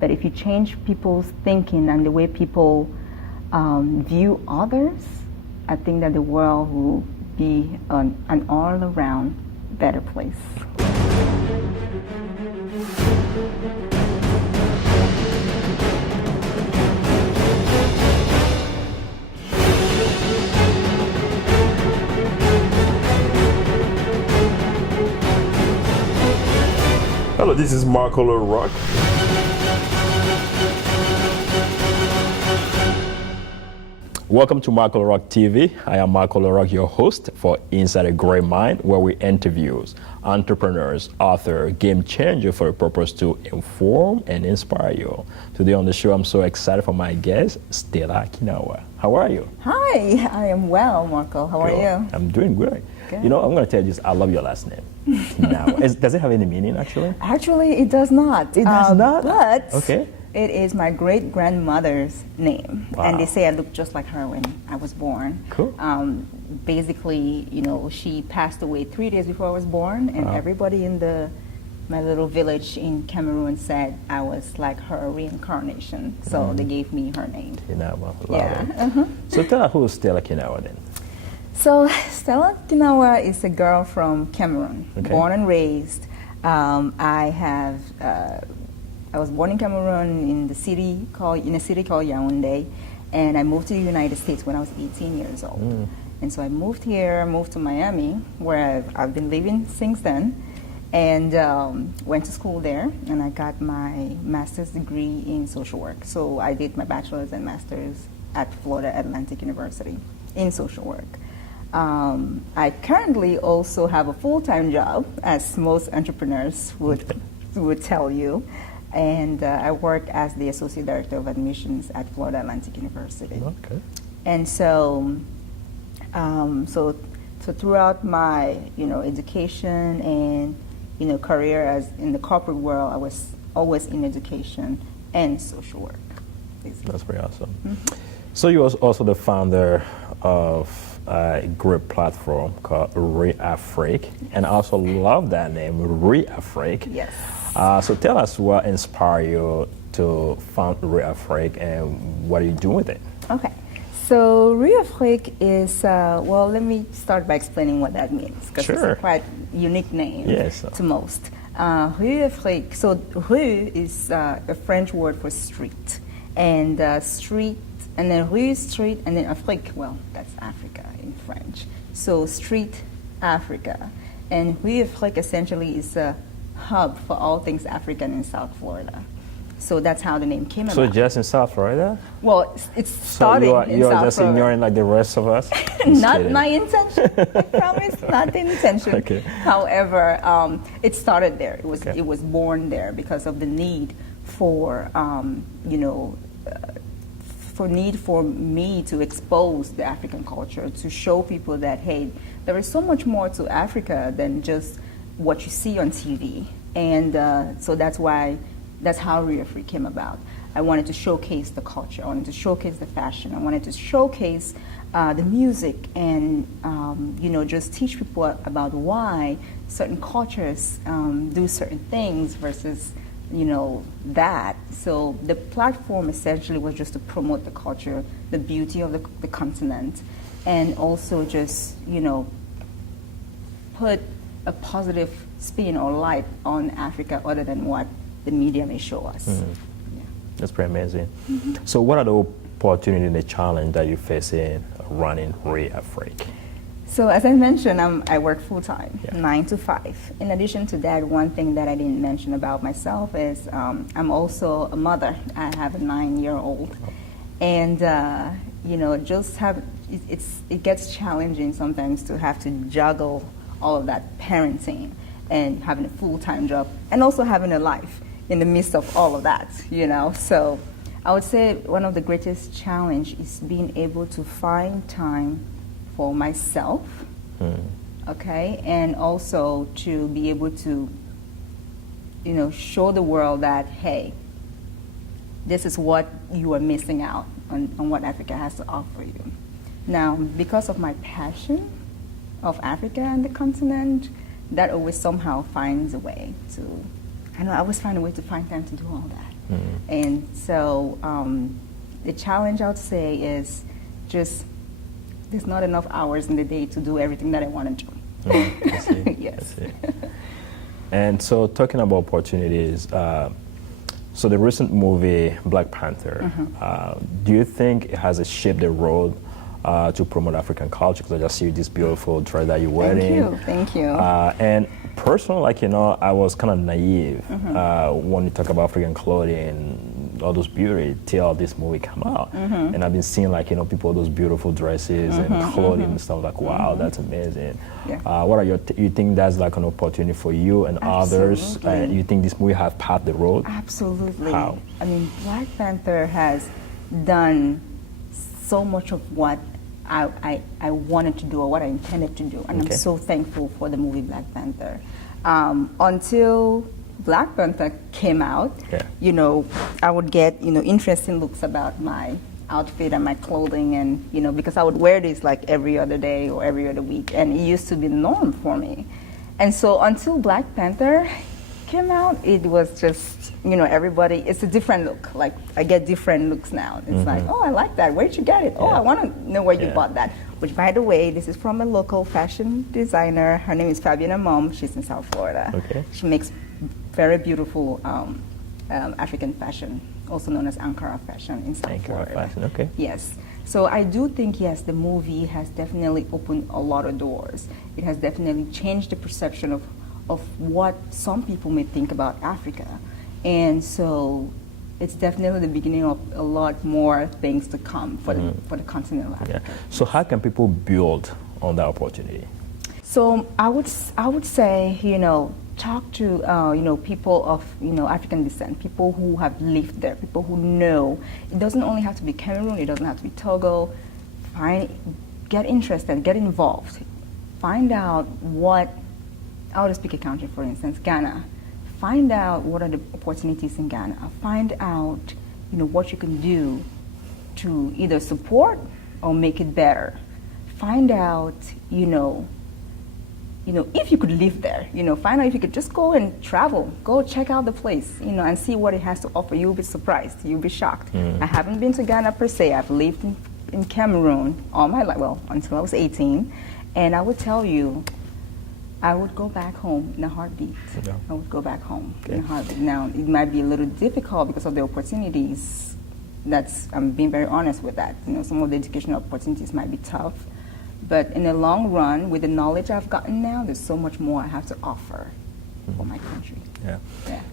But if you change people's thinking and the way people view others, I think that the world will be an all-around better place. Hello, this is Marco LeRoc. Welcome to Marco LeRoc TV. I am Marco LeRoc, your host for Inside a Great Mind, where we interview entrepreneurs, authors, game changer for a purpose to inform and inspire you. Today on the show, I'm so excited for my guest, Stella Kinawa. How are you? Hi, I am well, Marco. How are you? I'm doing great. Good. You know, I'm going to tell you this. I love your last name, Kinawa. Does it have any meaning, actually? Actually, it does not. It does not? But okay. It is my great-grandmother's name. Wow. And they say I look just like her when I was born. Cool. Basically, you know, she passed away 3 days before I was born, and everybody in my little village in Cameroon said I was like her reincarnation. So they gave me her name. Kinawa. Yeah. So tell us, who is Stella Kinawa then? So Stella Kinawa is a girl from Cameroon, born and raised. I was born in Cameroon in a city called Yaoundé, and I moved to the United States when I was 18 years old. And so I moved to Miami, where I've been living since then, and went to school there, and I got my master's degree in social work. So I did my bachelor's and master's at Florida Atlantic University in social work. I currently also have a full-time job, as most entrepreneurs would tell you. And I work as the Associate Director of Admissions at Florida Atlantic University. Okay. And so, so throughout my, education and, career as in the corporate world, I was always in education and social work. Basically. That's pretty awesome. So you was also the founder of a great platform called ReAfrique, and I also love that name, ReAfrique. Yes. So tell us what inspired you to found ReAfrique and what are you doing with it? Okay. So ReAfrique is, well, let me start by explaining what that means, because it's a quite unique name to most. ReAfrique, so rue is a French word for street, and street, and then rue is street, and then Afrique, well, that's Africa in French. So street Africa. And ReAfrique essentially is a hub for all things African in South Florida. So that's how the name came about. So just in South Florida? Well, it's starting in South Florida. You're just ignoring like the rest of us? Not my intention. I promise, not the intention. Okay. However, it started there. It was born there because of the need for, for me to expose the African culture, to show people that, hey, there is so much more to Africa than just what you see on TV. And so that's how ReAfrique came about. I wanted to showcase the culture. I wanted to showcase the fashion. I wanted to showcase the music and, just teach people about why certain cultures do certain things versus, that. So the platform essentially was just to promote the culture, the beauty of the continent, and also just, put a positive spin or light on Africa other than what the media may show us. Yeah. That's pretty amazing. So what are the opportunities and the challenge that you face in running ReAfrique? So as I mentioned, I work full-time, 9 to 5. In addition to that, one thing that I didn't mention about myself is I'm also a mother. I have a 9-year-old. And, it gets challenging sometimes to have to juggle all of that parenting and having a full-time job and also having a life in the midst of all of that, So I would say one of the greatest challenge is being able to find time for myself, okay, and also to be able to, show the world that, hey, this is what you are missing out on what Africa has to offer you. Now, because of my passion of Africa and the continent, that always somehow finds a way to, I always find a way to find time to do all that. And so the challenge I would say is just there's not enough hours in the day to do everything that I want to do. I see. Yes. I see. And so talking about opportunities, so the recent movie Black Panther, do you think it has shaped the road to promote African culture? Because I just see this beautiful dress that you're wearing. Thank you. And personally, like, I was kind of naive when you talk about African clothing, all those beauty, till this movie come out. And I've been seeing, like, people with those beautiful dresses and clothing and stuff, like, wow, that's amazing. Yeah. What are you think that's like an opportunity for you and others? You think this movie has paved the road? Absolutely. How? I mean, Black Panther has done so much of what I wanted to do or what I intended to do, and I'm so thankful for the movie Black Panther. Until Black Panther came out, I would get interesting looks about my outfit and my clothing, and because I would wear this like every other day or every other week, and it used to be the norm for me. And so until Black Panther came out, it was just everybody, it's a different look. Like, I get different looks now. It's like, oh, I like that, where'd you get it? Oh, I want to know where you bought that. Which, by the way, this is from a local fashion designer. Her name is Fabiana Mom. She's in South Florida. She makes very beautiful African fashion, also known as Ankara fashion in South Florida. Fashion, Yes. So I do think, yes, the movie has definitely opened a lot of doors. It has definitely changed the perception of what some people may think about Africa. And so it's definitely the beginning of a lot more things to come for the continent of Africa. So how can people build on that opportunity? So I would say, talk to people of African descent, people who have lived there, people who know. It doesn't only have to be Cameroon, it doesn't have to be Togo. Get interested, get involved. Find out what, I'll just pick a country, for instance, Ghana. Find out what are the opportunities in Ghana. Find out what you can do to either support or make it better. Find out if you could live there, find out if you could just go and travel, go check out the place, and see what it has to offer. You'll be surprised, you'll be shocked. I haven't been to Ghana per se. I've lived in Cameroon all my life, well, until I was 18, and I would tell you, I would go back home in a heartbeat. I would go back home in a heartbeat. Now, it might be a little difficult because of the opportunities. I'm being very honest with that. Some of the educational opportunities might be tough. But in the long run, with the knowledge I've gotten now, there's so much more I have to offer for my country.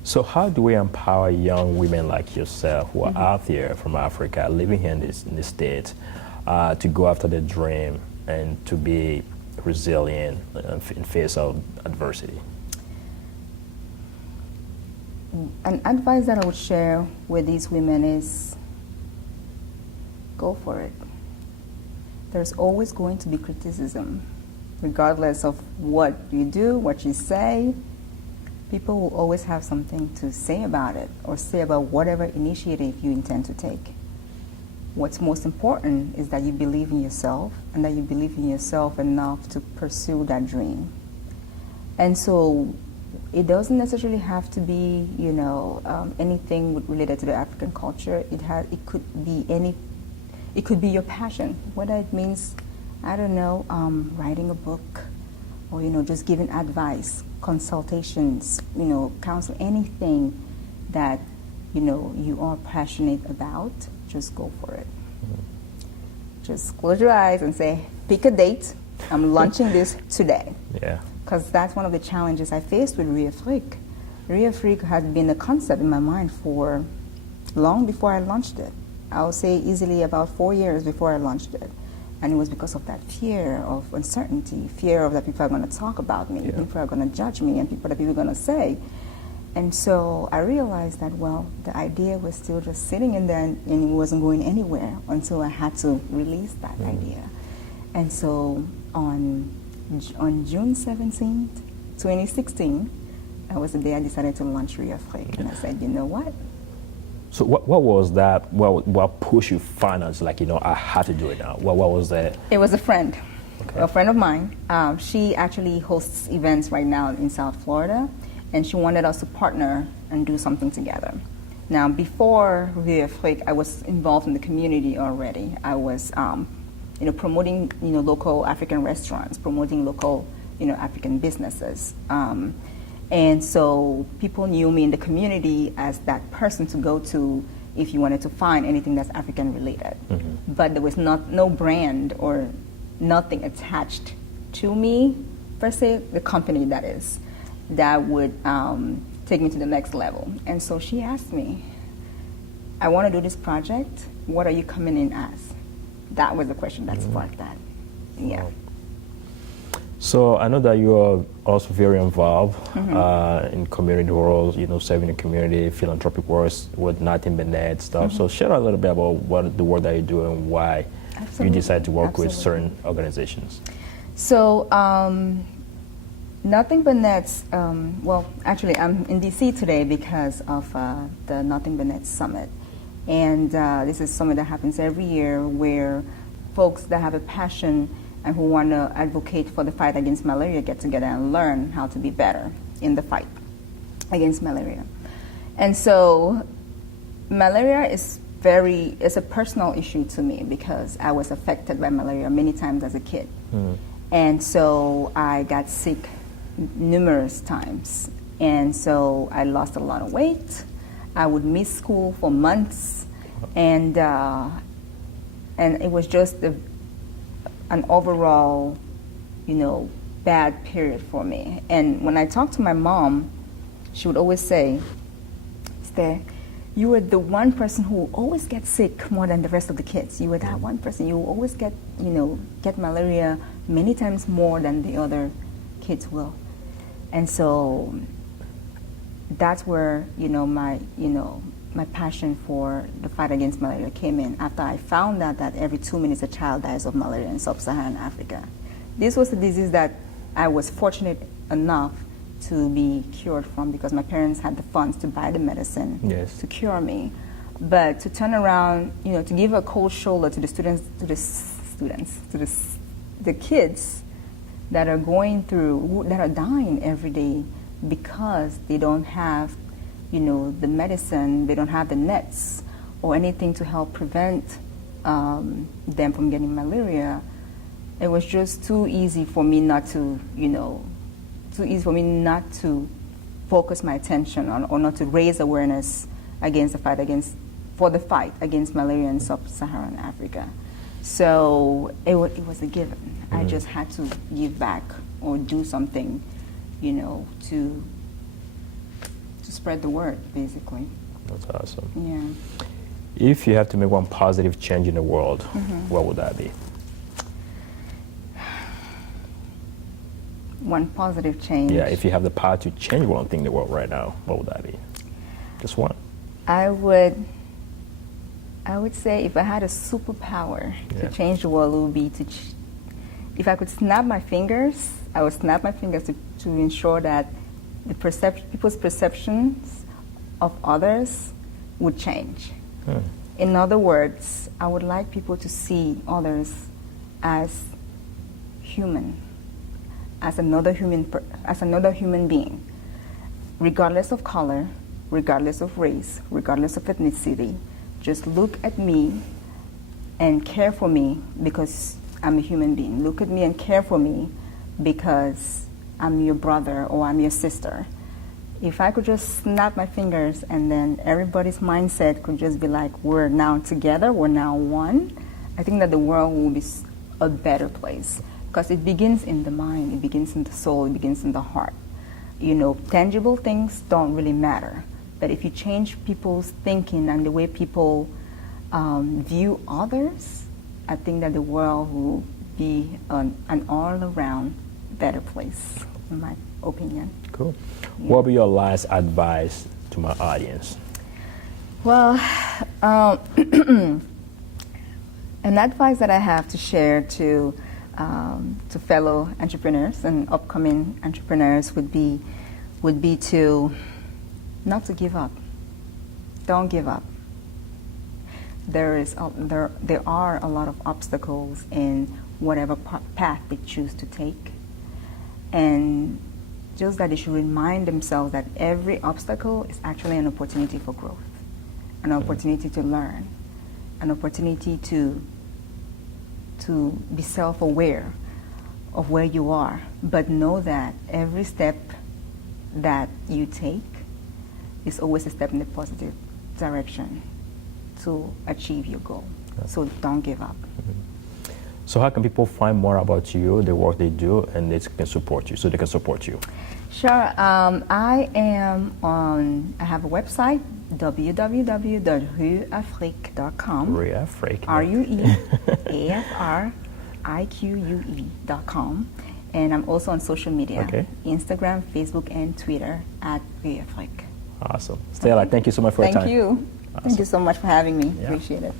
So how do we empower young women like yourself who are out there from Africa, living here in the States, to go after their dream and to be resilient in face of adversity? An advice that I would share with these women is go for it. There's always going to be criticism, regardless of what you do, what you say. People will always have something to say about it or say about whatever initiative you intend to take. What's most important is that you believe in yourself and that you believe in yourself enough to pursue that dream. And so it doesn't necessarily have to be, anything related to the African culture. It could be your passion, whether it means, writing a book or, just giving advice, consultations, counsel, anything that, you are passionate about, just go for it. Just close your eyes and say, pick a date. I'm launching this today. Because that's one of the challenges I faced with Riafrique. Riafrique had been a concept in my mind for long before I launched it. I would say easily about 4 years before I launched it. And it was because of that fear of uncertainty, fear of that people are going to talk about me, people are going to judge me, and people are going to say. And so I realized that, the idea was still just sitting in there and it wasn't going anywhere until I had to release that idea. And so on June 17th, 2016, that was the day I decided to launch Riafrique. And I said, you know what? So what was that? What pushed you finance? I had to do it now. What was that? It was a friend, a friend of mine. She actually hosts events right now in South Florida, and she wanted us to partner and do something together. Now, before LeRoc, I was involved in the community already. I was, promoting, local African restaurants, promoting local, African businesses. And so people knew me in the community as that person to go to if you wanted to find anything that's African related. Mm-hmm. But there was no brand or nothing attached to me, per se, the company that is, that would take me to the next level. And so she asked me, I want to do this project. What are you coming in as? That was the question that sparked that. Yeah. Wow. So I know that you are also very involved in community roles, serving the community, philanthropic works with Nothing But Net stuff. So share a little bit about the work that you do and why you decide to work with certain organizations. So Nothing But Net's, actually I'm in DC today because of the Nothing But Net Summit. And this is a summit that happens every year where folks that have a passion and who want to advocate for the fight against malaria get together and learn how to be better in the fight against malaria. And so malaria is a personal issue to me because I was affected by malaria many times as a kid. And so I got sick numerous times. And so I lost a lot of weight. I would miss school for months. And it was just an overall, bad period for me. And when I talked to my mom, she would always say, Stella, you were the one person who always gets sick more than the rest of the kids. You were that one person. You always get malaria many times more than the other kids will. And so that's where, my passion for the fight against malaria came in after I found out that every 2 minutes a child dies of malaria in sub-Saharan Africa. This was a disease that I was fortunate enough to be cured from because my parents had the funds to buy the medicine to cure me. But to turn around, to give a cold shoulder to the the kids that are going through, that are dying every day because they don't have the medicine, they don't have the nets or anything to help prevent them from getting malaria. It was just too easy for me not to, focus my attention on or not to raise awareness against the fight against malaria in sub-Saharan Africa. So it was a given. I just had to give back or do something, to spread the word, basically. That's awesome. Yeah. If you have to make one positive change in the world, what would that be? One positive change? Yeah, if you have the power to change one thing in the world right now, what would that be? Just one. I would say if I had a superpower to change the world, it would be if I could snap my fingers, I would snap my fingers to ensure that people's perceptions of others would change. In other words, I would like people to see others as human, as another human being, regardless of color, regardless of race, regardless of ethnicity. Just look at me and care for me because I'm a human being. Look at me and care for me because I'm your brother or I'm your sister. If I could just snap my fingers and then everybody's mindset could just be like, we're now together, we're now one, I think that the world will be a better place because it begins in the mind, it begins in the soul, it begins in the heart. Tangible things don't really matter. But if you change people's thinking and the way people view others, I think that the world will be an all-around better place, in my opinion. Cool. Yeah. What would be your last advice to my audience? Well, an advice that I have to share to fellow entrepreneurs and upcoming entrepreneurs would be to not to give up. Don't give up. There are a lot of obstacles in whatever path they choose to take, and just that they should remind themselves that every obstacle is actually an opportunity for growth. an opportunity to learn, an opportunity to be self-aware of where you are, but know that every step that you take is always a step in the positive direction to achieve your goal. So don't give up. So how can people find more about you, the work they do, and they can support you, so they can support you? Sure. I have a website, www.rueafrique.com. Rueafrique. RUEAFRIQUE.com. And I'm also on social media, Okay. Instagram, Facebook, and Twitter at Rueafrique. Awesome. Stella, thank you so much for your time. Thank you. Awesome. Thank you so much for having me. Yeah. Appreciate it.